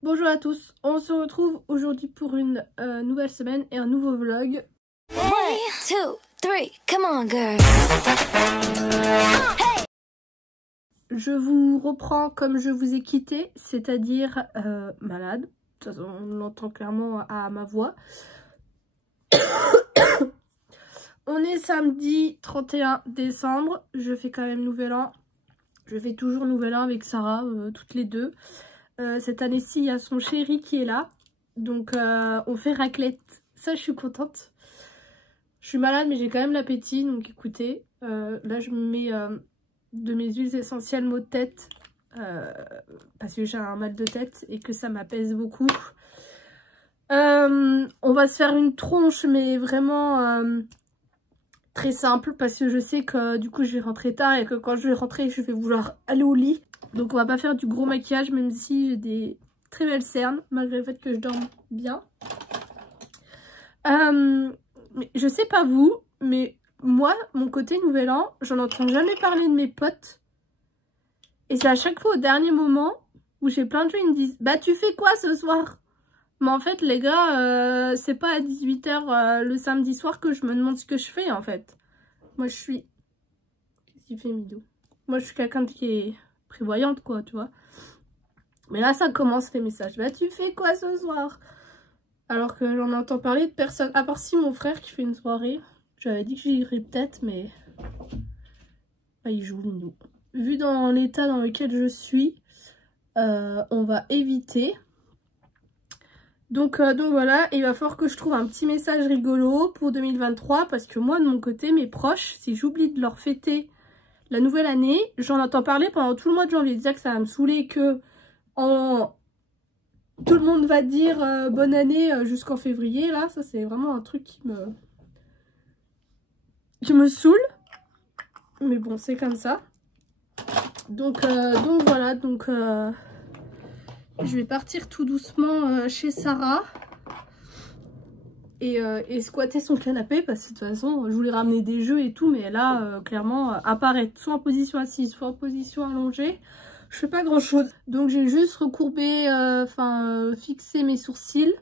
Bonjour à tous, on se retrouve aujourd'hui pour une nouvelle semaine et un nouveau vlog. 1, 2, 3, come on girl. Je vous reprends comme je vous ai quitté, c'est-à-dire malade. De toute façon, on l'entend clairement à ma voix. On est samedi 31 décembre, je fais quand même Nouvel An. Je fais toujours Nouvel An avec Sarah, toutes les deux. Cette année-ci, il y a son chéri qui est là. Donc on fait raclette. Ça, je suis contente. Je suis malade, mais j'ai quand même l'appétit. Donc écoutez, là je me mets de mes huiles essentielles maux de tête. Parce que j'ai un mal de tête et que ça m'apaise beaucoup. On va se faire une tronche, mais vraiment très simple. Parce que je sais que du coup je vais rentrer tard et que quand je vais rentrer, je vais vouloir aller au lit. Donc on va pas faire du gros maquillage, même si j'ai des très belles cernes, malgré le fait que je dorme bien. Mais je sais pas vous, mais moi, mon côté Nouvel An, j'en entends jamais parler de mes potes. Et c'est à chaque fois au dernier moment où j'ai plein de gens qui me disent « Bah tu fais quoi ce soir ?» Mais en fait les gars, c'est pas à 18 h le samedi soir que je me demande ce que je fais en fait. Moi je suis... Qu'est-ce qu'il fait Midou? Moi je suis quelqu'un qui est prévoyante quoi, tu vois. Mais là ça commence les messages. Bah tu fais quoi ce soir? Alors que j'en entends parler de personne. À part si mon frère qui fait une soirée. J'avais dit que j'irais peut-être, mais... Bah, il joue Midou. Vu dans l'état dans lequel je suis, on va éviter. Donc voilà, il va falloir que je trouve un petit message rigolo pour 2023. Parce que moi, de mon côté, mes proches, si j'oublie de leur fêter la nouvelle année, j'en entends parler pendant tout le mois de janvier. Déjà que ça va me saouler que tout le monde va dire bonne année jusqu'en février. Là, ça c'est vraiment un truc qui me saoule. Mais bon, c'est comme ça. Donc voilà, je vais partir tout doucement chez Sarah et squatter son canapé parce que de toute façon je voulais ramener des jeux et tout, mais là clairement apparaître soit en position assise soit en position allongée, je fais pas grand chose. Donc j'ai juste recourbé, fixé mes sourcils.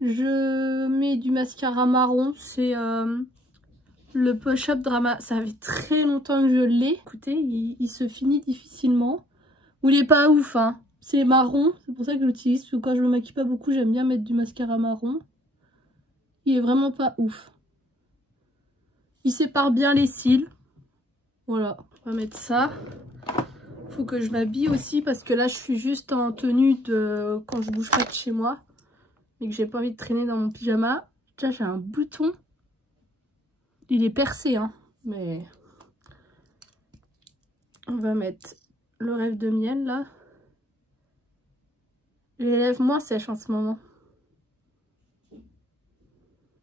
Je mets du mascara marron, c'est le Push-Up Drama. Ça fait très longtemps que je l'ai. Écoutez, il se finit difficilement. Ou il est pas ouf, hein. C'est marron, c'est pour ça que je l'utilise. Parce que quand je me maquille pas beaucoup, j'aime bien mettre du mascara marron. Il est vraiment pas ouf. Il sépare bien les cils. Voilà, on va mettre ça. Faut que je m'habille aussi parce que là, je suis juste en tenue de quand je bouge pas de chez moi. Et que j'ai pas envie de traîner dans mon pyjama. Tiens, j'ai un bouton. Il est percé, hein. Mais... On va mettre le rêve de miel, là. J'ai les lèvres moins sèches en ce moment.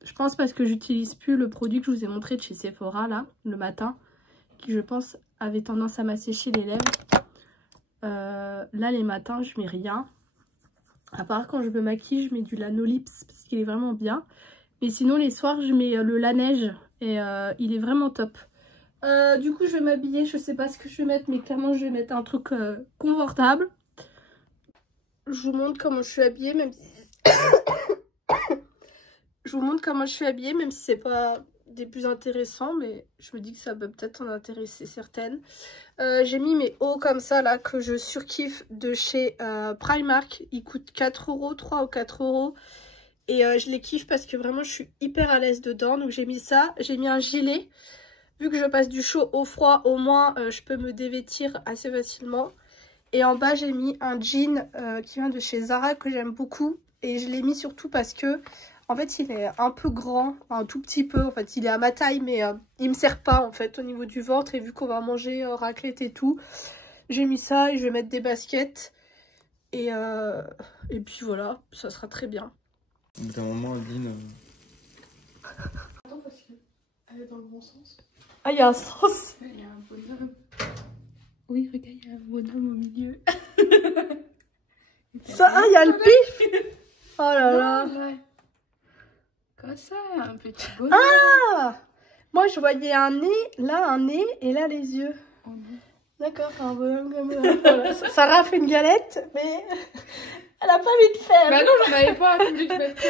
Je pense parce que j'utilise plus le produit que je vous ai montré de chez Sephora, là, le matin. Qui, je pense, avait tendance à m'assécher les lèvres. Là, les matins, je mets rien. À part quand je me maquille, je mets du Lanolips parce qu'il est vraiment bien. Mais sinon, les soirs, je mets le Laneige. Et il est vraiment top. Du coup, je vais m'habiller. Je sais pas ce que je vais mettre, mais clairement, je vais mettre un truc confortable. Je vous montre comment je suis habillée, même si... Je vous montre comment je suis habillée, même si c'est pas des plus intéressants, mais je me dis que ça peut peut-être en intéresser certaines. J'ai mis mes hauts comme ça, là, que je surkiffe de chez Primark. Ils coûtent 4 €, 3 ou 4 €. Et je les kiffe parce que vraiment, je suis hyper à l'aise dedans. Donc j'ai mis ça. J'ai mis un gilet. Vu que je passe du chaud au froid, au moins, je peux me dévêtir assez facilement. Et en bas, j'ai mis un jean qui vient de chez Zara que j'aime beaucoup. Et je l'ai mis surtout parce que, en fait, il est un peu grand, un tout petit peu. En fait, il est à ma taille, mais il me sert pas, en fait, au niveau du ventre. Et vu qu'on va manger raclette et tout, j'ai mis ça et je vais mettre des baskets. Et puis voilà, ça sera très bien. Au bout d'un moment, Adeline... Attends, parce qu'elle est dans le bon sens. Ah, il y a un sens. Il y a un bonhomme. Oui, regarde, il y a un bonhomme au milieu. Ça, ah, il y a le pif. Oh là là. Ouais. Comme ça, un petit bonhomme. Ah, moi, je voyais un nez, là, un nez, et là, les yeux. Oh, D'accord, un bonhomme comme ça. Voilà. Sarah fait une galette, mais Elle a pas mis de fèves. Bah non, j'en avais pas, tu voulais que je mette quoi?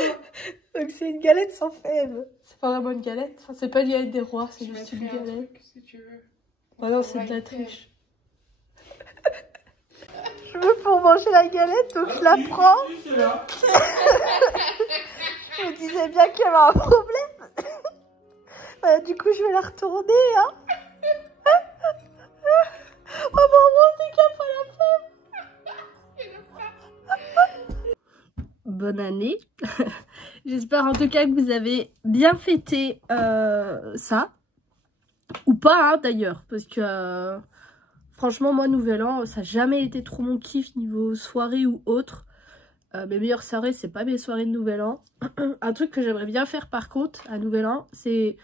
Donc c'est une galette sans fèves. C'est pas vraiment une galette. Enfin, c'est pas une galette des rois, c'est Je juste une mettrai un galette. truc, si tu veux. Oh non, On c'est va de la y faire. triche. Je veux pour manger la galette, donc je la prends. Je me disais bien qu'il y avait un problème. Du coup, je vais la retourner. Hein. Oh maman, c'est qu'elle pas la fève. Bonne année. J'espère en tout cas que vous avez bien fêté ça. Ou pas hein, d'ailleurs. Parce que franchement, moi, Nouvel An, ça n'a jamais été trop mon kiff niveau soirée ou autre. Mes meilleures soirées, c'est pas mes soirées de Nouvel An. Un truc que j'aimerais bien faire par contre à Nouvel An, c'est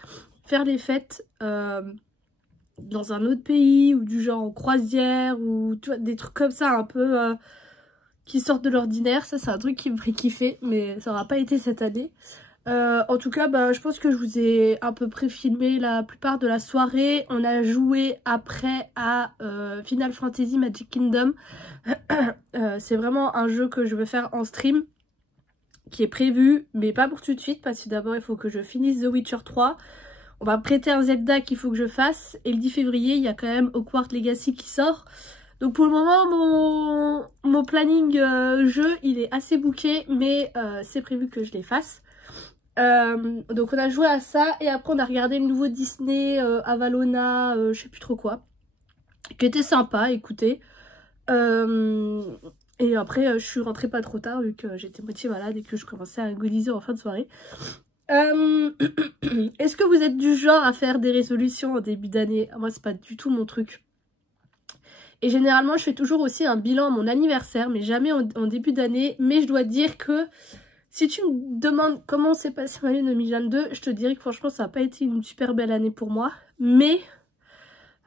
faire les fêtes dans un autre pays ou du genre en croisière ou tu vois, des trucs comme ça un peu qui sortent de l'ordinaire. Ça, c'est un truc qui me ferait kiffer, mais ça n'aura pas été cette année. En tout cas, bah, je pense que je vous ai à peu près filmé la plupart de la soirée. On a joué après à Final Fantasy Magic Kingdom. C'est vraiment un jeu que je veux faire en stream, qui est prévu, mais pas pour tout de suite, parce que d'abord il faut que je finisse The Witcher 3. On va prêter un Zelda qu'il faut que je fasse, et le 10 février, il y a quand même Hogwarts Legacy qui sort. Donc pour le moment, mon planning jeu, il est assez booké, mais c'est prévu que je les fasse. Donc on a joué à ça, et après on a regardé le nouveau Disney, Avalona, je sais plus trop quoi, qui était sympa, écoutez. Et après je suis rentrée pas trop tard vu que j'étais moitié malade et que je commençais à agoniser en fin de soirée. Est-ce que vous êtes du genre à faire des résolutions en début d'année? Moi c'est pas du tout mon truc. Et généralement je fais toujours aussi un bilan à mon anniversaire, mais jamais en début d'année. Mais je dois dire que si tu me demandes comment s'est passé l'année 2022, je te dirais que franchement ça n'a pas été une super belle année pour moi. Mais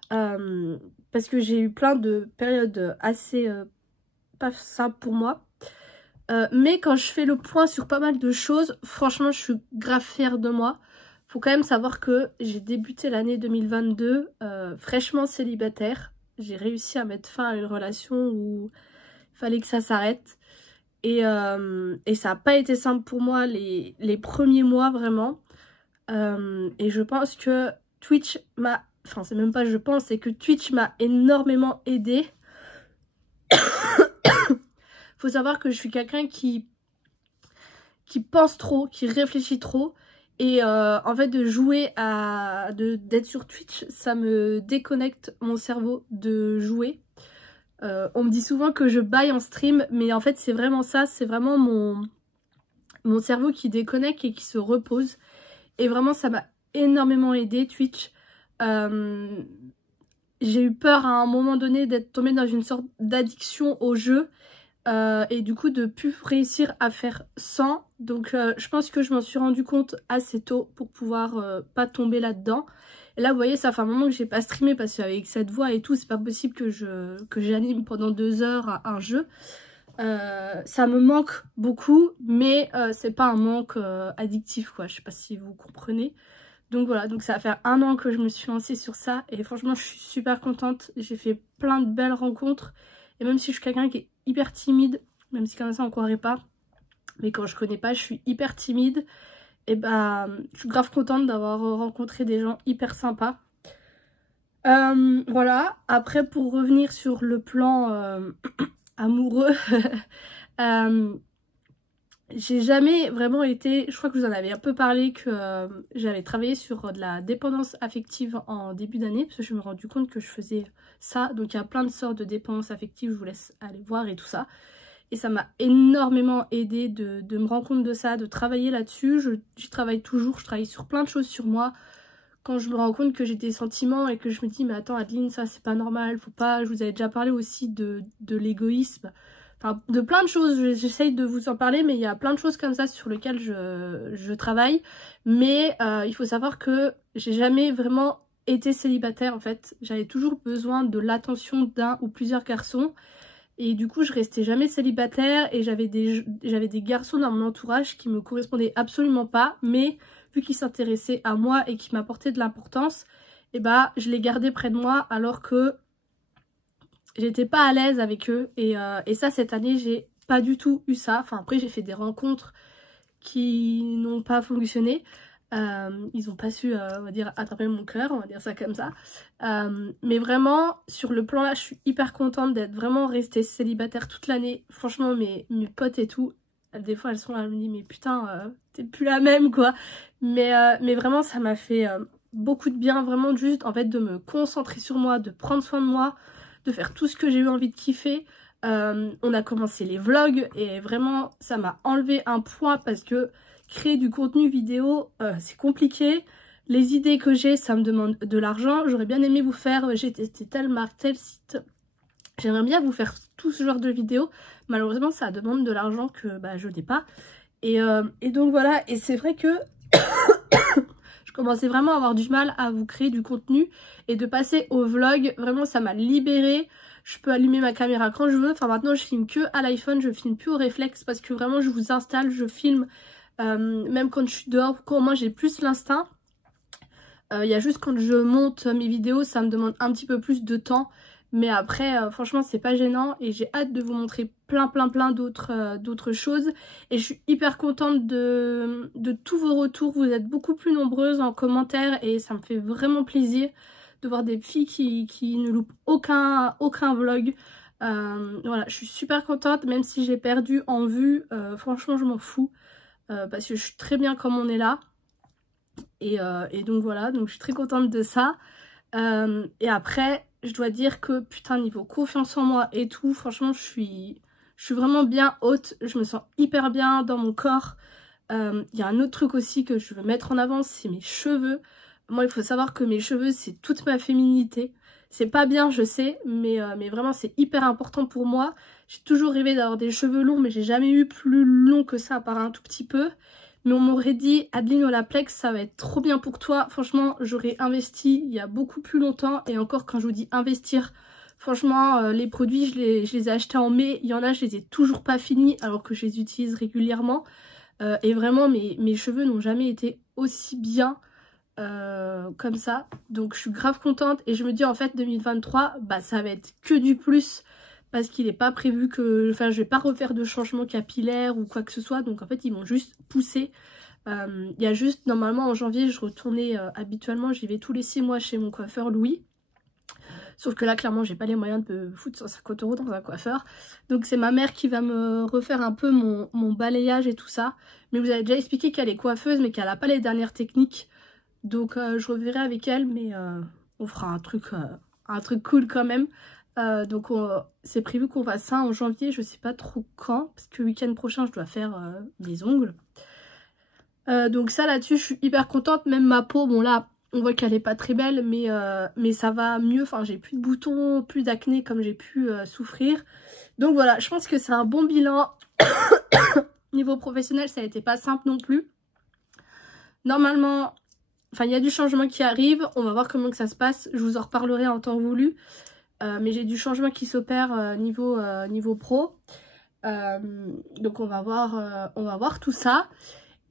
parce que j'ai eu plein de périodes assez pas simples pour moi. Mais quand je fais le point sur pas mal de choses, franchement je suis grave fière de moi. Faut quand même savoir que j'ai débuté l'année 2022 fraîchement célibataire. J'ai réussi à mettre fin à une relation où il fallait que ça s'arrête. Et ça n'a pas été simple pour moi les premiers mois vraiment. Et je pense que Twitch m'a... Enfin c'est même pas je pense, c'est que Twitch m'a énormément aidée. Faut savoir que je suis quelqu'un qui pense trop, qui réfléchit trop. Et en fait de jouer à... d'être sur Twitch, ça me déconnecte mon cerveau de jouer. On me dit souvent que je baille en stream, mais en fait c'est vraiment ça, c'est vraiment mon cerveau qui déconnecte et qui se repose. Et vraiment ça m'a énormément aidé Twitch. J'ai eu peur à un moment donné d'être tombée dans une sorte d'addiction au jeu. Et du coup de plus réussir à faire sans. Donc je pense que je m'en suis rendu compte assez tôt pour pouvoir pas tomber là-dedans. Et là vous voyez ça fait un moment que j'ai pas streamé parce qu'avec cette voix et tout c'est pas possible que j'anime pendant 2 heures à un jeu. Ça me manque beaucoup mais c'est pas un manque addictif quoi, je sais pas si vous comprenez. Donc voilà, donc ça va faire 1 an que je me suis lancée sur ça et franchement je suis super contente. J'ai fait plein de belles rencontres et même si je suis quelqu'un qui est hyper timide, même si comme ça on croirait pas, mais quand je connais pas je suis hyper timide, et bah je suis grave contente d'avoir rencontré des gens hyper sympas. Voilà, après pour revenir sur le plan amoureux, j'ai jamais vraiment été, je crois que vous en avez un peu parlé, que j'avais travaillé sur de la dépendance affective en début d'année, parce que je me suis rendu compte que je faisais ça. Donc il y a plein de sortes de dépendance affective, je vous laisse aller voir et tout ça. Et ça m'a énormément aidé de me rendre compte de ça, de travailler là-dessus. J'y travaille toujours, je travaille sur plein de choses sur moi. Quand je me rends compte que j'ai des sentiments et que je me dis mais attends Adeline, ça c'est pas normal, faut pas, je vous avais déjà parlé aussi de l'égoïsme. Enfin, de plein de choses, j'essaye de vous en parler, mais il y a plein de choses comme ça sur lesquelles je travaille. Mais il faut savoir que j'ai jamais vraiment été célibataire en fait. J'avais toujours besoin de l'attention d'un ou plusieurs garçons. Et du coup, je restais jamais célibataire et j'avais des garçons dans mon entourage qui me correspondaient absolument pas. Mais vu qu'ils s'intéressaient à moi et qui m'apportaient de l'importance, et bah, je les gardais près de moi alors que j'étais pas à l'aise avec eux. Et ça, cette année, j'ai pas du tout eu ça. Enfin après j'ai fait des rencontres qui n'ont pas fonctionné. Ils n'ont pas su, on va dire, attraper mon cœur, on va dire ça comme ça. Mais vraiment, sur le plan là, je suis hyper contente d'être vraiment restée célibataire toute l'année. Franchement, mes potes et tout, des fois elles sont là, elles me disent mais putain, t'es plus la même quoi. Mais vraiment, ça m'a fait beaucoup de bien, vraiment juste en fait de me concentrer sur moi, de prendre soin de moi, de faire tout ce que j'ai eu envie de kiffer. On a commencé les vlogs et vraiment ça m'a enlevé un poids parce que créer du contenu vidéo c'est compliqué. Les idées que j'ai ça me demande de l'argent. J'aurais bien aimé vous faire, j'ai testé telle marque, tel site. J'aimerais bien vous faire tout ce genre de vidéos. Malheureusement ça demande de l'argent que je n'ai pas. Et donc voilà, et c'est vrai que je commençais vraiment à avoir du mal à vous créer du contenu et de passer au vlog. Vraiment ça m'a libérée. Je peux allumer ma caméra quand je veux. Enfin maintenant je filme que à l'iPhone, je filme plus au réflexe parce que vraiment je vous installe, je filme même quand je suis dehors. Au moins j'ai plus l'instinct. Il y a juste quand je monte mes vidéos, ça me demande un petit peu plus de temps. Mais après franchement c'est pas gênant et j'ai hâte de vous montrer plein d'autres choses. Et je suis hyper contente de tous vos retours. Vous êtes beaucoup plus nombreuses en commentaire et ça me fait vraiment plaisir de voir des filles qui ne loupent aucun vlog. Voilà, je suis super contente, même si j'ai perdu en vue, franchement je m'en fous, parce que je suis très bien comme on est là. Et donc voilà, donc je suis très contente de ça. Et après, je dois dire que putain, niveau confiance en moi et tout, franchement je suis vraiment bien haute, je me sens hyper bien dans mon corps. Il y a un autre truc aussi que je veux mettre en avant, c'est mes cheveux. Moi, il faut savoir que mes cheveux, c'est toute ma féminité. C'est pas bien, je sais, mais vraiment, c'est hyper important pour moi. J'ai toujours rêvé d'avoir des cheveux longs, mais j'ai jamais eu plus long que ça, à part un tout petit peu. Mais on m'aurait dit, Adeline Olaplex, ça va être trop bien pour toi. Franchement, j'aurais investi il y a beaucoup plus longtemps. Et encore, quand je vous dis investir, franchement, les produits, je les ai achetés en mai. Il y en a, je les ai toujours pas finis, alors que je les utilise régulièrement. Et vraiment, mes cheveux n'ont jamais été aussi bien comme ça. Donc je suis grave contente et je me dis en fait 2023 ça va être que du plus parce qu'il n'est pas prévu que, enfin je vais pas refaire de changement capillaire ou quoi que ce soit, donc en fait ils vont juste pousser. Il y a juste normalement en janvier je retournais habituellement, j'y vais tous les 6 mois chez mon coiffeur Louis. Sauf que là, clairement, j'ai pas les moyens de me foutre 150 € dans un coiffeur. Donc c'est ma mère qui va me refaire un peu mon balayage et tout ça. Mais vous avez déjà expliqué qu'elle est coiffeuse, mais qu'elle a pas les dernières techniques. Donc je reverrai avec elle, mais on fera un truc cool quand même. Donc c'est prévu qu'on fasse ça en janvier, je sais pas trop quand. Parce que le week-end prochain, je dois faire mes ongles. Donc ça, là-dessus, je suis hyper contente. Même ma peau, bon là... On voit qu'elle est pas très belle, mais ça va mieux. Enfin, j'ai plus de boutons, plus d'acné comme j'ai pu souffrir. Donc voilà, je pense que c'est un bon bilan. Niveau professionnel, ça a été pas simple non plus. Normalement, enfin, il y a du changement qui arrive. On va voir comment que ça se passe. Je vous en reparlerai en temps voulu. Mais j'ai du changement qui s'opère niveau pro. Donc on va voir tout ça.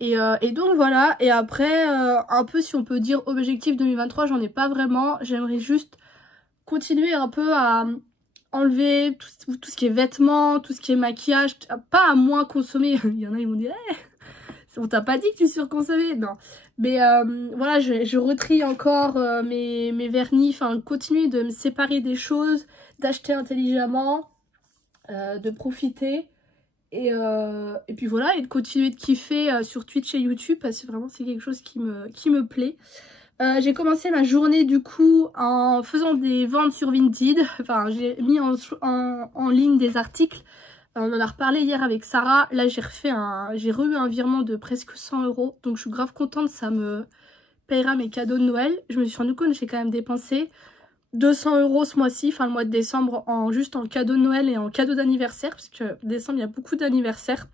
Et donc voilà, et après, un peu si on peut dire objectif 2023, j'en ai pas vraiment. J'aimerais juste continuer un peu à enlever tout ce qui est vêtements, tout ce qui est maquillage, pas à moins consommer. Il y en a, ils m'ont dit on t'a pas dit que tu surconsommais, non. Mais voilà, je retrie encore mes vernis, enfin continuer de me séparer des choses, d'acheter intelligemment, de profiter. Et puis voilà, et de continuer de kiffer sur Twitch et YouTube parce que vraiment c'est quelque chose qui me plaît. J'ai commencé ma journée du coup en faisant des ventes sur Vinted. Enfin j'ai mis en ligne des articles. On en a reparlé hier avec Sarah. Là j'ai re-eu un virement de presque 100 €. Donc je suis grave contente, ça me payera mes cadeaux de Noël. Je me suis rendu compte que j'ai quand même dépensé 200 € ce mois-ci, enfin le mois de décembre, juste en cadeau de Noël et en cadeau d'anniversaire, parce que décembre il y a beaucoup d'anniversaires.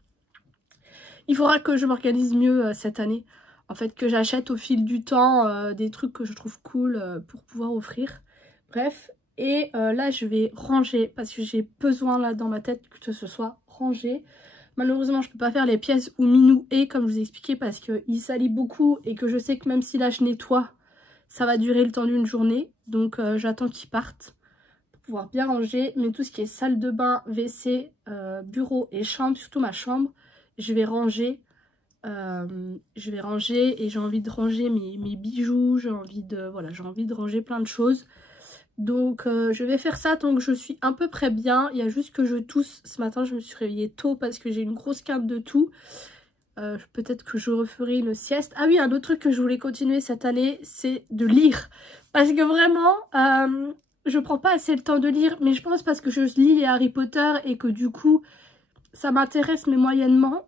Il faudra que je m'organise mieux cette année, en fait, que j'achète au fil du temps des trucs que je trouve cool pour pouvoir offrir. Bref, et là je vais ranger, parce que j'ai besoin là dans ma tête que ce soit rangé. Malheureusement je peux pas faire les pièces où Minou est, comme je vous ai expliqué, parce qu'il salit beaucoup et que je sais que même si là je nettoie, ça va durer le temps d'une journée, donc j'attends qu'ils partent pouvoir bien ranger. Mais tout ce qui est salle de bain, WC, bureau et chambre, surtout ma chambre, je vais ranger. Et j'ai envie de ranger mes bijoux, j'ai envie de ranger plein de choses. Donc je vais faire ça tant que je suis à peu près bien. Il y a juste que je tousse. Ce matin je me suis réveillée tôt parce que j'ai une grosse quinte de toux. Peut-être que je referai une sieste. Ah oui, un autre truc que je voulais continuer cette année, c'est de lire. Parce que vraiment, je prends pas assez le temps de lire. Mais je pense parce que je lis les Harry Potter et que du coup, ça m'intéresse mais moyennement.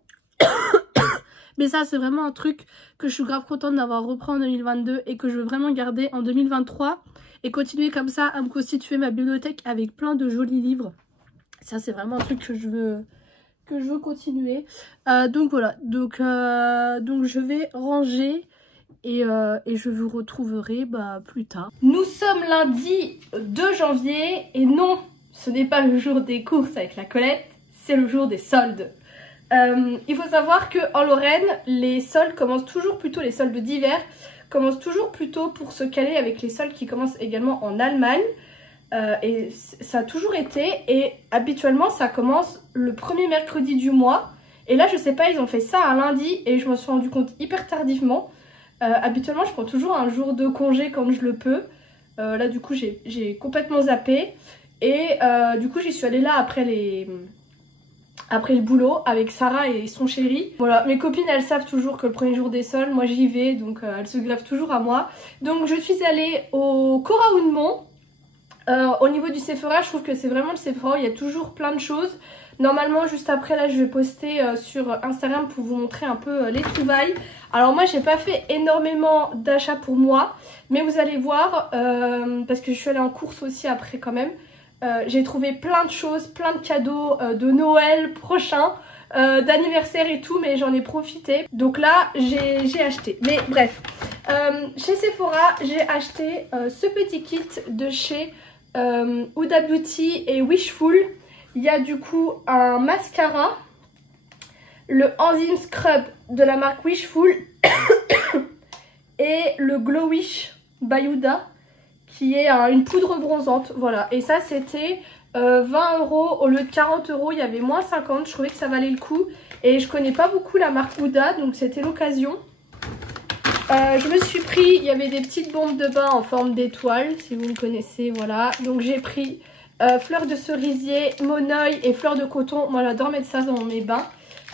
Mais ça, c'est vraiment un truc que je suis grave contente d'avoir repris en 2022 et que je veux vraiment garder en 2023 et continuer comme ça à me constituer ma bibliothèque avec plein de jolis livres. Ça, c'est vraiment un truc que je veux continuer. Donc voilà, donc je vais ranger et je vous retrouverai plus tard. Nous sommes lundi 2 janvier et non, ce n'est pas le jour des courses avec la Colette, c'est le jour des soldes. Il faut savoir qu'en Lorraine, les soldes commencent toujours plus tôt, les soldes d'hiver commencent toujours plus tôt pour se caler avec les soldes qui commencent également en Allemagne. Et ça a toujours été, et habituellement ça commence le premier mercredi du mois. Et là je sais pas, ils ont fait ça un lundi et je me suis rendu compte hyper tardivement. Habituellement je prends toujours un jour de congé quand je le peux. Là du coup j'ai complètement zappé. Et du coup j'y suis allée là après le boulot avec Sarah et son chéri. Voilà, mes copines elles savent toujours que le premier jour des soldes, moi j'y vais, donc elles se greffent toujours à moi. Donc je suis allée au Cora Oudemont. Au niveau du Sephora, je trouve que c'est vraiment le Sephora, il y a toujours plein de choses. Normalement juste après là je vais poster sur Instagram pour vous montrer un peu les trouvailles. Alors moi j'ai pas fait énormément d'achats pour moi, mais vous allez voir, parce que je suis allée en course aussi après quand même. J'ai trouvé plein de choses, plein de cadeaux de Noël prochain, d'anniversaire et tout, mais j'en ai profité. Donc là, j'ai acheté. Mais bref, chez Sephora, j'ai acheté ce petit kit de chez Huda Beauty et Wishful. Il y a du coup un mascara, le Enzyme Scrub de la marque Wishful et le Glow Wish by Huda, qui est une poudre bronzante, voilà. Et ça c'était 20 € au lieu de 40 €, il y avait moins 50, je trouvais que ça valait le coup. Et je connais pas beaucoup la marque Huda, donc c'était l'occasion. Je me suis pris, il y avait des petites bombes de bain en forme d'étoile, si vous me connaissez, voilà. Donc j'ai pris fleurs de cerisier, monoeil et fleurs de coton, moi j'adore mettre ça dans mes bains.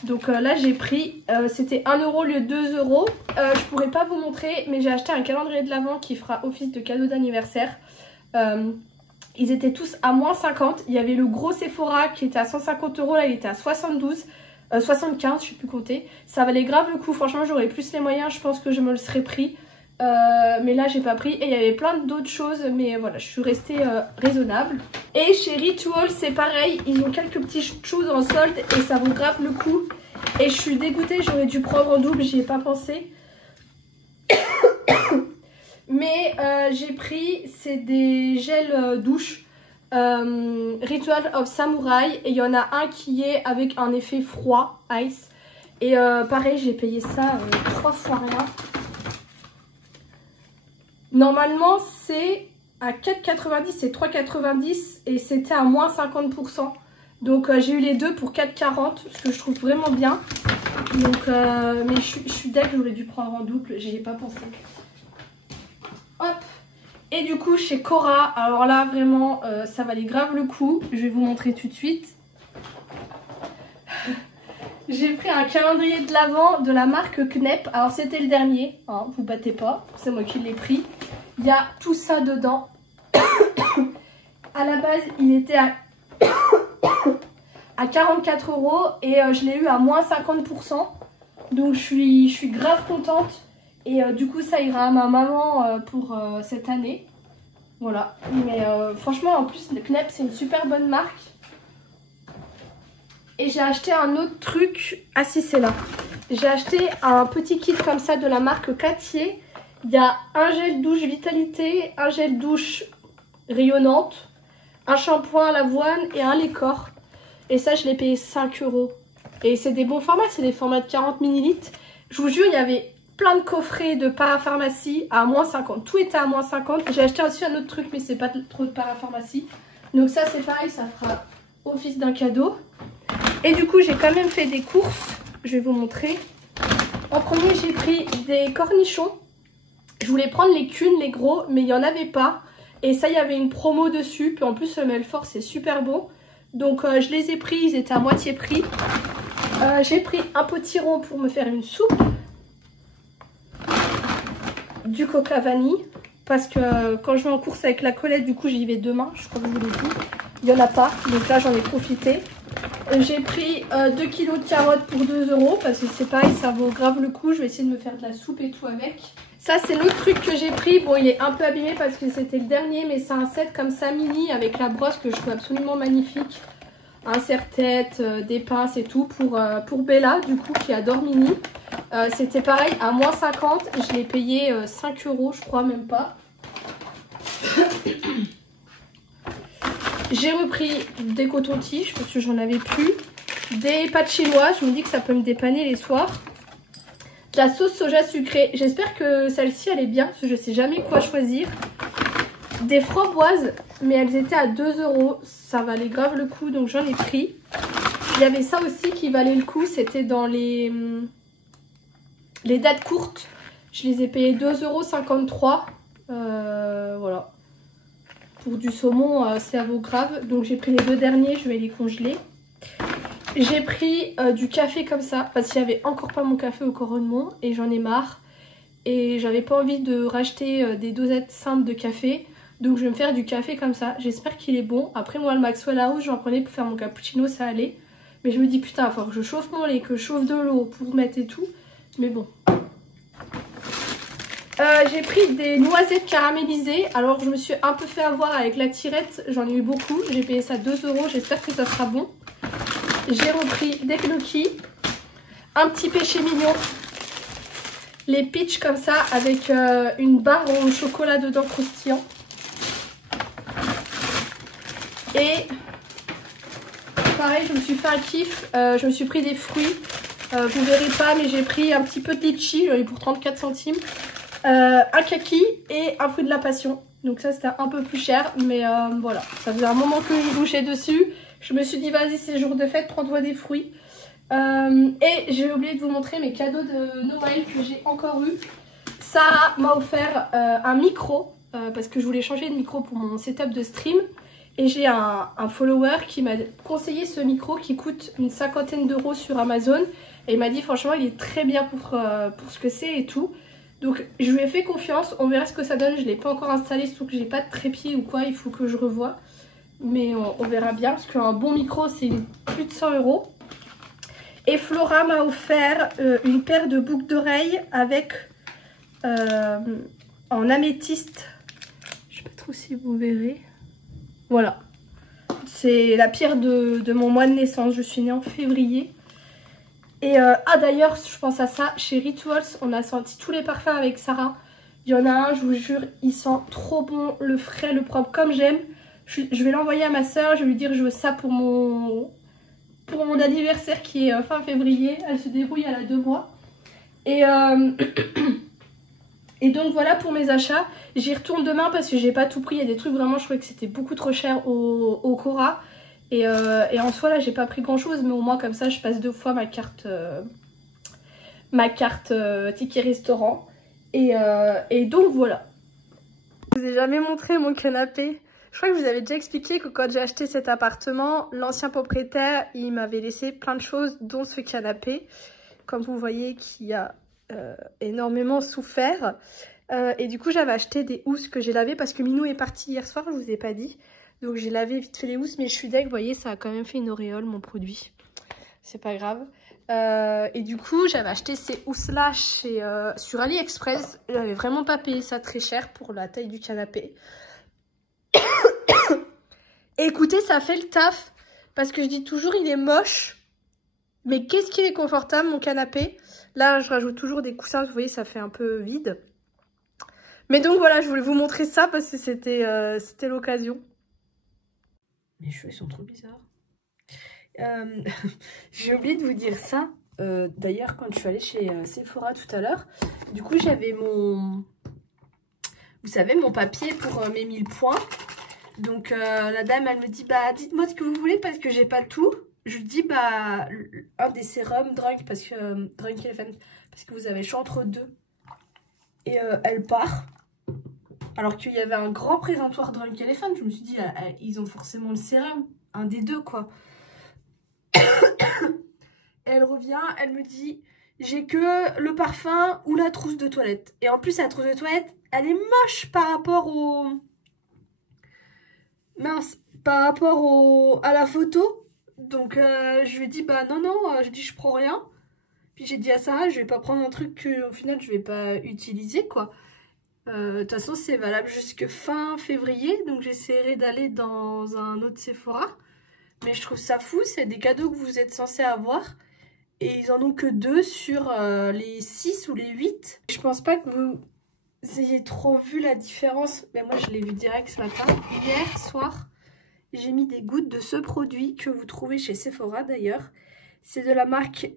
Donc là j'ai pris, c'était 1 € au lieu de 2 €. Je pourrais pas vous montrer, mais j'ai acheté un calendrier de l'Avent qui fera office de cadeau d'anniversaire. Ils étaient tous à moins 50. Il y avait le gros Sephora qui était à 150 €, là il était à 75, je sais plus compter. Ça valait grave le coup, franchement j'aurais plus les moyens, je pense que je me le serais pris. Mais là j'ai pas pris, et il y avait plein d'autres choses, mais voilà, je suis restée raisonnable. Et chez Ritual c'est pareil, ils ont quelques petites choses en solde et ça vaut grave le coup. Et je suis dégoûtée, j'aurais dû prendre en double, j'y ai pas pensé. Mais j'ai pris, c'est des gels douche Ritual of Samurai, et il y en a un qui est avec un effet froid, ice. Et pareil, j'ai payé ça 3 fois rien. Normalement c'est à 4,90 et 3,90 et c'était à moins 50%. Donc j'ai eu les deux pour 4,40, ce que je trouve vraiment bien. Donc mais je suis deg, j'aurais dû prendre en double, j'y ai pas pensé. Hop. Et du coup chez Cora, alors là vraiment ça valait grave le coup. Je vais vous montrer tout de suite. J'ai pris un calendrier de l'Avent de la marque Knep. Alors c'était le dernier, hein, vous battez pas, c'est moi qui l'ai pris. Il y a tout ça dedans. À la base il était à 44 € et je l'ai eu à moins 50%. Donc je suis grave contente. Et du coup ça ira à ma maman pour cette année. Voilà. Mais franchement en plus le Knep c'est une super bonne marque. Et j'ai acheté un autre truc. Ah si, c'est là. J'ai acheté un petit kit comme ça de la marque Cartier. Il y a un gel douche Vitalité, un gel douche rayonnante, un shampoing à l'avoine et un lait corps. Et ça je l'ai payé 5 €. Et c'est des bons formats, c'est des formats de 40 ml. Je vous jure, il y avait plein de coffrets de parapharmacie à moins 50. Tout était à moins 50. J'ai acheté aussi un autre truc, mais c'est pas trop de parapharmacie. Donc ça c'est pareil, ça fera office d'un cadeau. Et du coup j'ai quand même fait des courses, je vais vous montrer. En premier j'ai pris des cornichons. Je voulais prendre les cunes, les gros, mais il n'y en avait pas. Et ça il y avait une promo dessus, puis en plus le Melfort c'est super bon. Donc je les ai pris, ils étaient à moitié prix. J'ai pris un potiron pour me faire une soupe. Du coca vanille. Parce que quand je vais en course avec la Colette, du coup j'y vais demain, je crois que je vous l'ai dit. Il n'y en a pas, donc là j'en ai profité. J'ai pris 2 kilos de carottes pour 2 € parce que c'est pareil, ça vaut grave le coup. Je vais essayer de me faire de la soupe et tout avec. Ça c'est l'autre truc que j'ai pris. Bon il est un peu abîmé parce que c'était le dernier, mais c'est un set comme ça mini avec la brosse que je trouve absolument magnifique. Un serre-tête, des pinces et tout pour Bella du coup qui adore mini. C'était pareil à moins 50, je l'ai payé 5 € je crois, même pas. J'ai repris des cotons-tiges parce que j'en avais plus. Des pâtes chinoises, je me dis que ça peut me dépanner les soirs. De la sauce soja sucrée, j'espère que celle-ci elle est bien parce que je sais jamais quoi choisir. Des framboises, mais elles étaient à 2 €, ça valait grave le coup donc j'en ai pris. Il y avait ça aussi qui valait le coup, c'était dans les dates courtes. Je les ai payées 2,53 €. Voilà. Pour du saumon, ça vaut grave. Donc j'ai pris les 2 derniers, je vais les congeler. J'ai pris du café comme ça, parce qu'il n'y avait encore pas mon café au Couronnement et j'en ai marre. Et j'avais pas envie de racheter des dosettes simples de café. Donc je vais me faire du café comme ça. J'espère qu'il est bon. Après moi le Maxwell House, j'en prenais pour faire mon cappuccino, ça allait. Mais je me dis putain, il faut que je chauffe mon lait, que je chauffe de l'eau pour mettre et tout. Mais bon. J'ai pris des noisettes caramélisées. Alors je me suis un peu fait avoir avec la tirette. J'en ai eu beaucoup. J'ai payé ça 2 €. J'espère que ça sera bon. J'ai repris des gnocchis. Un petit péché mignon. Les peach comme ça avec une barre au chocolat dedans croustillant. Et pareil, je me suis fait un kiff. Je me suis pris des fruits. Vous verrez pas, mais j'ai pris un petit peu de litchi. J'en ai pour 34 centimes. Un kaki et un fruit de la passion. Donc ça c'était un peu plus cher. Mais voilà, ça faisait un moment que je bouchais dessus. Je me suis dit vas-y c'est jour de fête, prends-toi des fruits. Et j'ai oublié de vous montrer mes cadeaux de Noël que j'ai encore eu. Sarah m'a offert un micro. Parce que je voulais changer de micro pour mon setup de stream. Et j'ai un follower qui m'a conseillé ce micro qui coûte une 50aine d'euros sur Amazon. Et il m'a dit franchement il est très bien pour ce que c'est et tout. Donc je lui ai fait confiance, on verra ce que ça donne. Je ne l'ai pas encore installé, surtout que j'ai pas de trépied ou quoi, il faut que je revoie. Mais on verra bien parce qu'un bon micro c'est plus de 100 €. Et Flora m'a offert une paire de boucles d'oreilles avec en améthyste. Je sais pas trop si vous verrez. Voilà. C'est la pierre de mon mois de naissance. Je suis née en février. Et ah d'ailleurs, je pense à ça. Chez Rituals, on a senti tous les parfums avec Sarah. Il y en a un, je vous jure, il sent trop bon, le frais, le propre, comme j'aime. Je vais l'envoyer à ma soeur. Je vais lui dire je veux ça pour mon anniversaire qui est fin février. Elle se débrouille, elle a 2 mois. Et donc voilà pour mes achats. J'y retourne demain parce que j'ai pas tout pris. Il y a des trucs vraiment, je trouvais que c'était beaucoup trop cher au Cora. Et en soi là j'ai pas pris grand chose. Mais au moins comme ça je passe 2 fois ma carte ticket restaurant. Et donc voilà. Je vous ai jamais montré mon canapé. Je crois que je vous avais déjà expliqué que quand j'ai acheté cet appartement, l'ancien propriétaire il m'avait laissé plein de choses dont ce canapé. Comme vous voyez qui a énormément souffert. Et du coup j'avais acheté des housses que j'ai lavées parce que Minou est parti hier soir, je vous ai pas dit. Donc j'ai lavé vite fait les housses, mais je suis deg, vous voyez ça a quand même fait une auréole mon produit. C'est pas grave. Et du coup j'avais acheté ces housses là sur AliExpress. J'avais vraiment pas payé ça très cher pour la taille du canapé. Et écoutez ça fait le taf. Parce que je dis toujours il est moche. Mais qu'est-ce qu'il est confortable mon canapé. Là je rajoute toujours des coussins, vous voyez ça fait un peu vide. Mais donc voilà, je voulais vous montrer ça parce que c'était l'occasion. Mes cheveux sont trop bizarres. J'ai oublié de vous dire ça. D'ailleurs quand je suis allée chez Sephora tout à l'heure, du coup j'avais mon... Vous savez mon papier pour mes 1000 points. Donc la dame elle me dit bah dites-moi ce que vous voulez parce que j'ai pas tout. Je lui dis bah un des sérums Drunk parce que Drunk Elephant parce que vous avez le choix entre deux. Et elle part. Alors qu'il y avait un grand présentoir Drunk Elephant, je me suis dit ils ont forcément le sérum, un des deux quoi. Et elle revient, elle me dit j'ai que le parfum ou la trousse de toilette. Et en plus la trousse de toilette, elle est moche par rapport au à la photo. Donc je lui ai dit bah non je dis je prends rien. Puis j'ai dit à Sarah je vais pas prendre un truc que au final je vais pas utiliser quoi. De toute façon c'est valable jusque fin février, donc j'essaierai d'aller dans un autre Sephora. Mais je trouve ça fou, c'est des cadeaux que vous êtes censés avoir. Et ils en ont que 2 sur les 6 ou les 8. Je pense pas que vous ayez trop vu la différence. Mais moi je l'ai vu direct ce matin. Hier soir, j'ai mis des gouttes de ce produit que vous trouvez chez Sephora d'ailleurs. C'est de la marque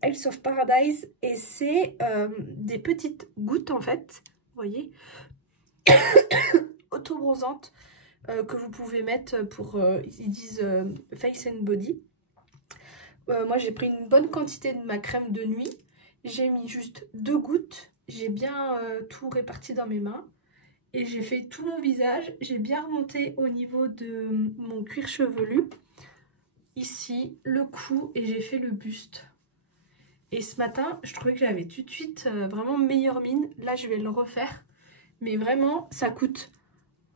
Health of Paradise. Et c'est des petites gouttes en fait. Vous voyez, auto-bronzantes que vous pouvez mettre pour, ils disent Face and Body. Moi j'ai pris une bonne quantité de ma crème de nuit. J'ai mis juste 2 gouttes. J'ai bien tout réparti dans mes mains. Et j'ai fait tout mon visage. J'ai bien remonté au niveau de mon cuir chevelu. Ici, le cou et j'ai fait le buste. Et ce matin, je trouvais que j'avais tout de suite vraiment meilleure mine. Là, je vais le refaire. Mais vraiment, ça coûte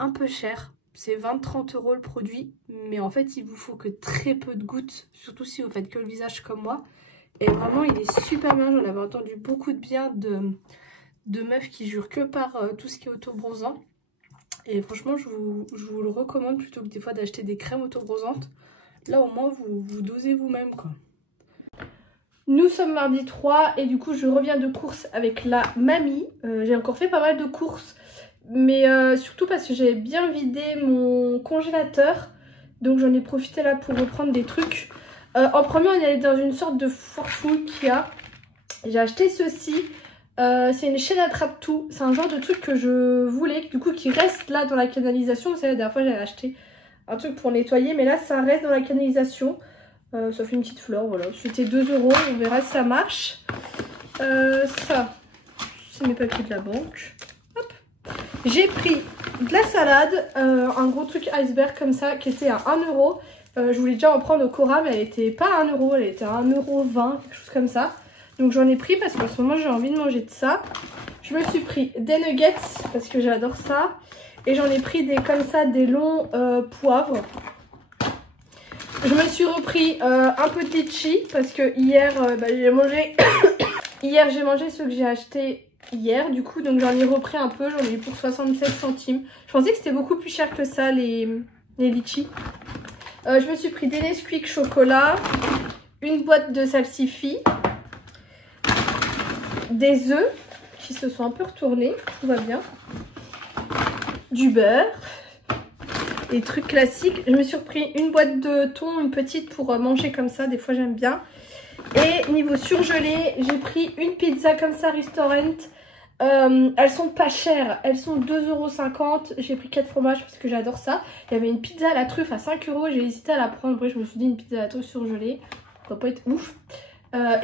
un peu cher. C'est 20-30 € le produit. Mais en fait, il vous faut que très peu de gouttes. Surtout si vous faites que le visage comme moi. Et vraiment, il est super bien. J'en avais entendu beaucoup de bien de meufs qui jurent que par tout ce qui est auto-bronzant. Et franchement, je vous le recommande plutôt que des fois d'acheter des crèmes auto-bronzantes. Là, au moins, vous dosez vous-même, quoi. Nous sommes mardi 3 et du coup je reviens de course avec la mamie. J'ai encore fait pas mal de courses, mais surtout parce que j'ai bien vidé mon congélateur. Donc j'en ai profité là pour reprendre des trucs. En premier on est allé dans une sorte de fourre-fouille qu'il y a. J'ai acheté ceci. C'est une chaîne attrape-tout. C'est un genre de truc que je voulais, du coup qui reste là dans la canalisation. Vous savez la dernière fois j'avais acheté un truc pour nettoyer, mais là ça reste dans la canalisation. Ça fait une petite fleur, voilà. C'était 2 €, on verra si ça marche. Ça, c'est mes papiers de la banque. Hop. J'ai pris de la salade, un gros truc iceberg comme ça, qui était à 1 €. Je voulais déjà en prendre au Cora, mais elle était pas à 1 €, elle était à 1,20 €, quelque chose comme ça. Donc j'en ai pris parce qu'en ce moment j'ai envie de manger de ça. Je me suis pris des nuggets parce que j'adore ça. Et j'en ai pris des comme ça, des longs poivres. Je me suis repris un peu de litchi parce que hier j'ai mangé hier j'ai mangé ceux que j'ai acheté hier du coup, donc j'en ai repris un peu, j'en ai eu pour 76 centimes. Je pensais que c'était beaucoup plus cher que ça les litchis. Je me suis pris des Nesquik chocolat, une boîte de salsifis, des œufs qui se sont un peu retournés, tout va bien, du beurre. Des trucs classiques. Je me suis repris une boîte de thon, une petite pour manger comme ça, des fois j'aime bien. Et niveau surgelé, j'ai pris une pizza comme ça, restaurant. Elles sont pas chères, elles sont 2,50 €. J'ai pris 4 fromages parce que j'adore ça. Il y avait une pizza à la truffe à 5 €, j'ai hésité à la prendre. Après je me suis dit une pizza à la truffe surgelée, ça va pas être ouf.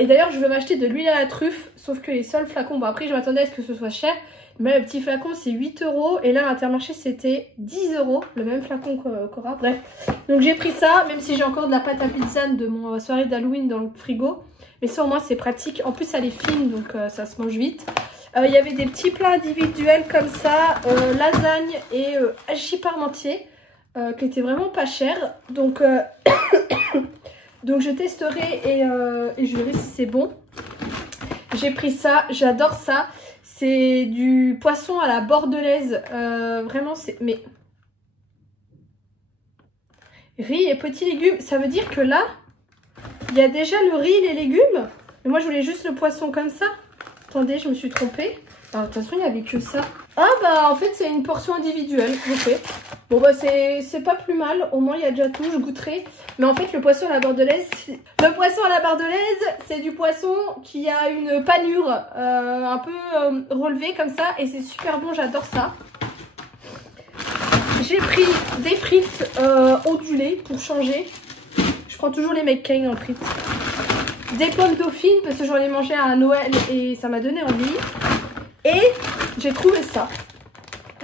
Et d'ailleurs je veux m'acheter de l'huile à la truffe, sauf que les seuls flacons, bon après je m'attendais à ce que ce soit cher. Mais le petit flacon c'est 8 € et là à Intermarché c'était 10 €, le même flacon qu'Aura, bref. Donc j'ai pris ça, même si j'ai encore de la pâte à pizza de mon soirée d'Halloween dans le frigo. Mais ça au moins c'est pratique, en plus elle est fine donc ça se mange vite. Il y avait des petits plats individuels comme ça, lasagne et hachis parmentier, qui étaient vraiment pas chers. Donc, donc je testerai et je verrai si c'est bon. J'ai pris ça, j'adore ça. C'est du poisson à la bordelaise. Vraiment, c'est... Mais... riz et petits légumes. Ça veut dire que là, il y a déjà le riz et les légumes. Mais moi, je voulais juste le poisson comme ça. Attendez, je me suis trompée. Alors, de toute façon, il n'y avait que ça. Ah, bah, en fait, c'est une portion individuelle. Ok. Bon, bah, c'est pas plus mal. Au moins, il y a déjà tout. Je goûterai. Mais en fait, le poisson à la bordelaise... Le poisson à la bordelaise, c'est du poisson qui a une panure un peu relevée comme ça. Et c'est super bon, j'adore ça. j'ai pris des frites ondulées pour changer. Je prends toujours les McCain en frites. Des pommes dauphines parce que j'en ai mangé à Noël et ça m'a donné envie. Et j'ai trouvé ça.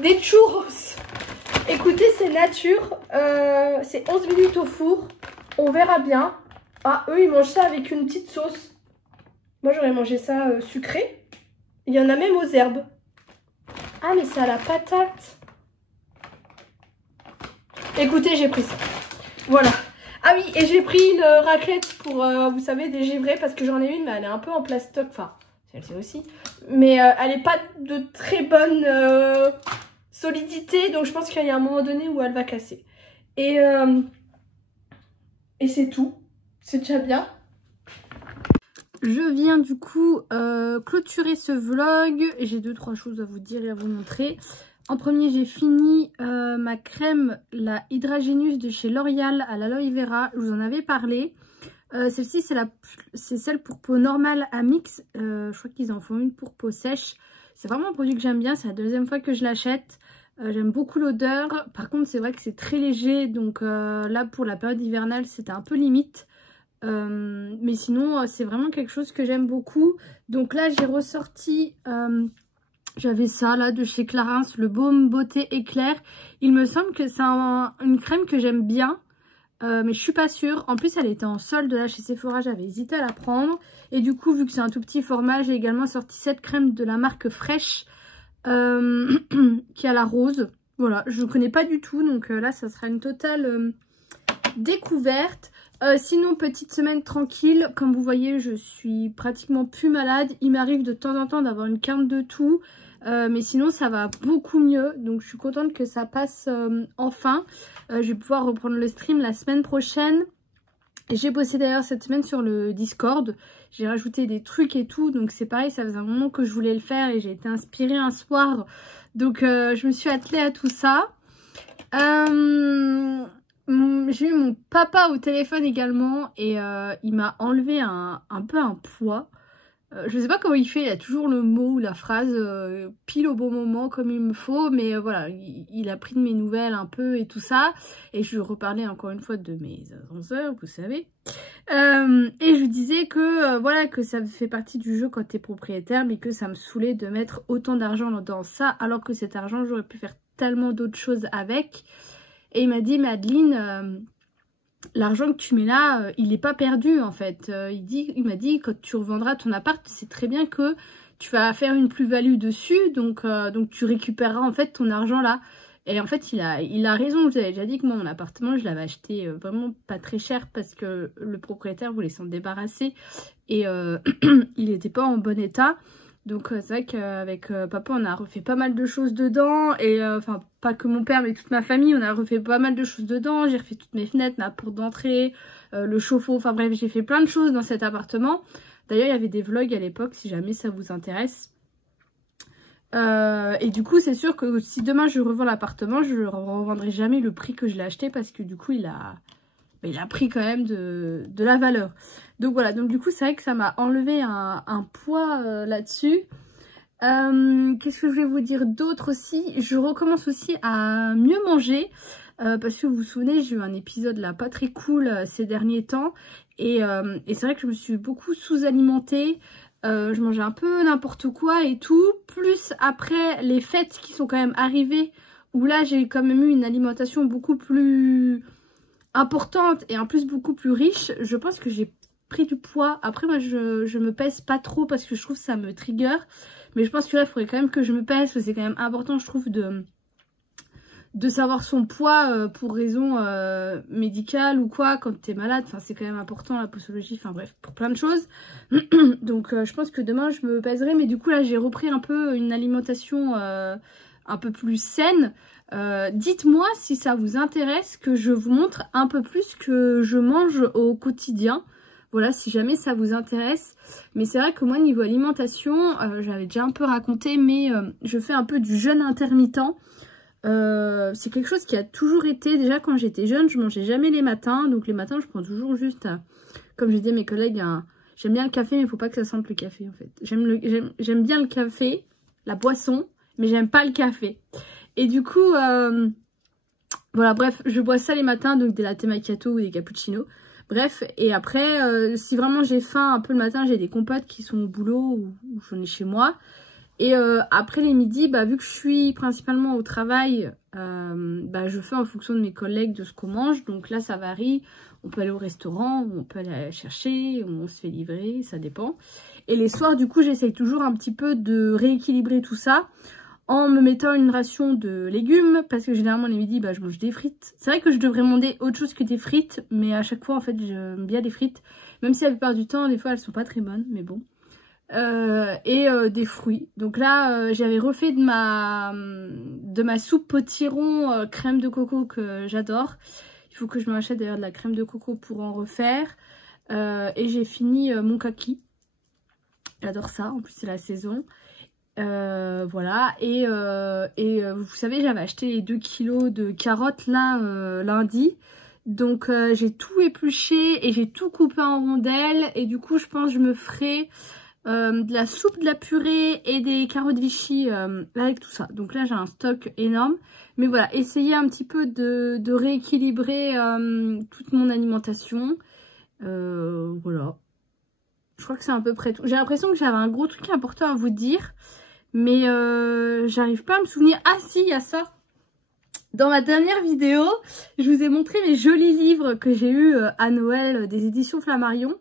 Des churros. Écoutez, c'est nature. C'est 11 minutes au four. On verra bien. Ah, eux, ils mangent ça avec une petite sauce. Moi, j'aurais mangé ça sucré. Il y en a même aux herbes. Ah, mais c'est à la patate. Écoutez, j'ai pris ça. Voilà. Ah oui, et j'ai pris une raclette pour, vous savez, dégivrer parce que j'en ai une, mais elle est un peu en plastoc. Enfin, celle-ci aussi. Mais elle n'est pas de très bonne solidité. Donc, je pense qu'il y a un moment donné où elle va casser. Et c'est tout. C'est déjà bien. Je viens du coup clôturer ce vlog. J'ai 2-3 choses à vous dire et à vous montrer. En premier, j'ai fini ma crème, la Hydragenius de chez L'Oréal à l'aloe vera. Je vous en avais parlé. Celle-ci, c'est celle pour peau normale à mix. Je crois qu'ils en font une pour peau sèche. C'est vraiment un produit que j'aime bien. C'est la deuxième fois que je l'achète. J'aime beaucoup l'odeur. Par contre, c'est vrai que c'est très léger. Donc là, pour la période hivernale, c'était un peu limite. Mais sinon, c'est vraiment quelque chose que j'aime beaucoup. Donc là, j'ai ressorti... j'avais ça là de chez Clarins, le Baume Beauté Éclair. Il me semble que c'est une crème que j'aime bien, mais je suis pas sûre. En plus, elle était en solde là chez Sephora, j'avais hésité à la prendre. Et du coup, vu que c'est un tout petit format, j'ai également sorti cette crème de la marque Fresh, qui a la rose. Voilà, je ne connais pas du tout, donc là, ça sera une totale découverte. Sinon, petite semaine tranquille. Comme vous voyez, je suis pratiquement plus malade. Il m'arrive de temps en temps d'avoir une quinte de toux. Mais sinon, ça va beaucoup mieux. Donc, je suis contente que ça passe enfin. Je vais pouvoir reprendre le stream la semaine prochaine. J'ai bossé d'ailleurs cette semaine sur le Discord. J'ai rajouté des trucs et tout. Donc, c'est pareil, ça faisait un moment que je voulais le faire. Et j'ai été inspirée un soir. Donc, je me suis attelée à tout ça. J'ai eu mon papa au téléphone également et il m'a enlevé un peu un poids. Je sais pas comment il fait, il a toujours le mot ou la phrase pile au bon moment comme il me faut, mais voilà, il a pris de mes nouvelles un peu et tout ça. Et je lui reparlais encore une fois de mes ascenseurs, vous savez. Et je lui disais que voilà, que ça fait partie du jeu quand t'es propriétaire, mais que ça me saoulait de mettre autant d'argent dans ça, alors que cet argent, j'aurais pu faire tellement d'autres choses avec. Et il m'a dit, mais Adeline, l'argent que tu mets là, il n'est pas perdu en fait. Il m'a dit, quand tu revendras ton appart, c'est très bien que tu vas faire une plus-value dessus. Donc tu récupéreras en fait ton argent là. Et en fait, il a raison. Je vous avais déjà dit que moi, mon appartement, je l'avais acheté vraiment pas très cher parce que le propriétaire voulait s'en débarrasser. Et il n'était pas en bon état. Donc c'est vrai qu'avec papa on a refait pas mal de choses dedans et enfin pas que mon père mais toute ma famille, on a refait pas mal de choses dedans. J'ai refait toutes mes fenêtres, ma porte d'entrée, le chauffe-eau, enfin bref j'ai fait plein de choses dans cet appartement. D'ailleurs il y avait des vlogs à l'époque si jamais ça vous intéresse. Et du coup c'est sûr que si demain je revends l'appartement, je ne revendrai jamais le prix que je l'ai acheté parce que du coup il a pris quand même de la valeur. Donc voilà, donc du coup c'est vrai que ça m'a enlevé un poids là-dessus. Qu'est-ce que je vais vous dire d'autre aussi? Je recommence aussi à mieux manger. Parce que vous vous souvenez, j'ai eu un épisode là pas très cool ces derniers temps. Et c'est vrai que je me suis beaucoup sous-alimentée. Je mangeais un peu n'importe quoi et tout. Plus après les fêtes qui sont quand même arrivées. Où là j'ai quand même eu une alimentation beaucoup plus importante et en plus beaucoup plus riche. Je pense que j'ai pris du poids. Après moi je me pèse pas trop parce que je trouve que ça me trigger. Mais je pense que là il faudrait quand même que je me pèse parce que c'est quand même important je trouve de savoir son poids pour raison médicale ou quoi quand t'es malade. Enfin c'est quand même important la posologie, enfin bref pour plein de choses. Donc je pense que demain je me pèserai. Mais du coup là j'ai repris un peu une alimentation un peu plus saine. Dites-moi si ça vous intéresse que je vous montre un peu plus ce que je mange au quotidien. Voilà, si jamais ça vous intéresse. Mais c'est vrai que moi, niveau alimentation, j'avais déjà un peu raconté, mais je fais un peu du jeûne intermittent. C'est quelque chose qui a toujours été, déjà quand j'étais jeune, je mangeais jamais les matins. Donc les matins, je prends toujours juste, comme j'ai dit à mes collègues, j'aime bien le café, mais il faut pas que ça sente le café en fait. J'aime bien le café, la boisson, mais j'aime pas le café. Et du coup, Voilà, bref, je bois ça les matins, donc des latte macchiato ou des cappuccinos. Bref, et après, si vraiment j'ai faim un peu le matin, j'ai des compotes qui sont au boulot ou j'en ai chez moi. Et après les midis, bah, vu que je suis principalement au travail, bah, je fais en fonction de mes collègues de ce qu'on mange. Donc là, ça varie. On peut aller au restaurant, on peut aller chercher, on se fait livrer, ça dépend. Et les soirs, du coup, j'essaye toujours un petit peu de rééquilibrer tout ça en me mettant une ration de légumes, parce que généralement les midis, bah, je mange des frites. C'est vrai que je devrais demander autre chose que des frites, mais à chaque fois, en fait, j'aime bien les frites. Même si la plupart du temps, des fois, elles sont pas très bonnes, mais bon. Des fruits. Donc là, j'avais refait de ma soupe potiron crème de coco que j'adore. Il faut que je m'achète d'ailleurs de la crème de coco pour en refaire. Et j'ai fini mon kaki. J'adore ça, en plus c'est la saison. Voilà, et vous savez, j'avais acheté les 2 kilos de carottes là lundi. Donc j'ai tout épluché et j'ai tout coupé en rondelles. Et du coup, je pense que je me ferai de la soupe, de la purée et des carottes Vichy avec tout ça. Donc là, j'ai un stock énorme. Mais voilà, essayez un petit peu de rééquilibrer toute mon alimentation. Voilà. Je crois que c'est à peu près tout. J'ai l'impression que j'avais un gros truc important à vous dire. Mais j'arrive pas à me souvenir. Ah si, il y a ça. Dans ma dernière vidéo, je vous ai montré les jolis livres que j'ai eus à Noël des éditions Flammarion.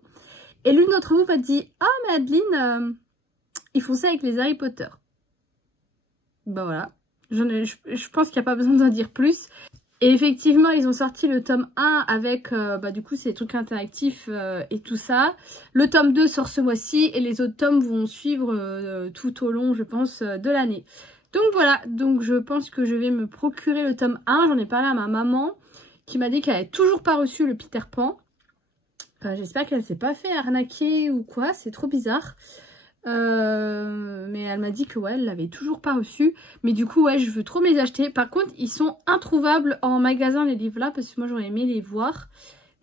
Et l'une d'entre vous m'a dit « Ah mais Adeline, ils font ça avec les Harry Potter. » Bah voilà. Je pense qu'il n'y a pas besoin d'en dire plus. Et effectivement, ils ont sorti le tome 1 avec, bah du coup, c'est des trucs interactifs et tout ça. Le tome 2 sort ce mois-ci et les autres tomes vont suivre tout au long, je pense, de l'année. Donc voilà, donc je pense que je vais me procurer le tome 1. J'en ai parlé à ma maman qui m'a dit qu'elle n'avait toujours pas reçu le Peter Pan. J'espère qu'elle s'est pas fait arnaquer ou quoi, c'est trop bizarre. Mais elle m'a dit que ouais, elle l'avait toujours pas reçu. Mais du coup ouais, je veux trop me les acheter. Par contre ils sont introuvables en magasin, les livres là, parce que moi j'aurais aimé les voir.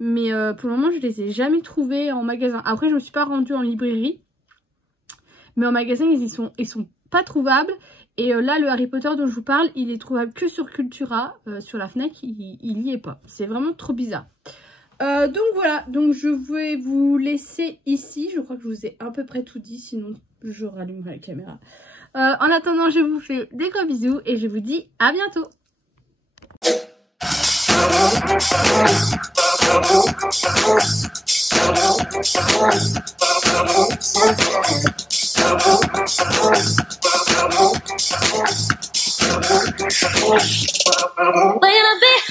Mais pour le moment je les ai jamais trouvés en magasin. Après je me suis pas rendue en librairie, mais en magasin ils sont pas trouvables. Et là le Harry Potter dont je vous parle, il est trouvable que sur Cultura. Sur la Fnac il y est pas. C'est vraiment trop bizarre. Donc voilà, donc je vais vous laisser ici. Je crois que je vous ai à peu près tout dit, sinon je rallumerai la caméra. En attendant, je vous fais des gros bisous et je vous dis à bientôt. Wait a bit.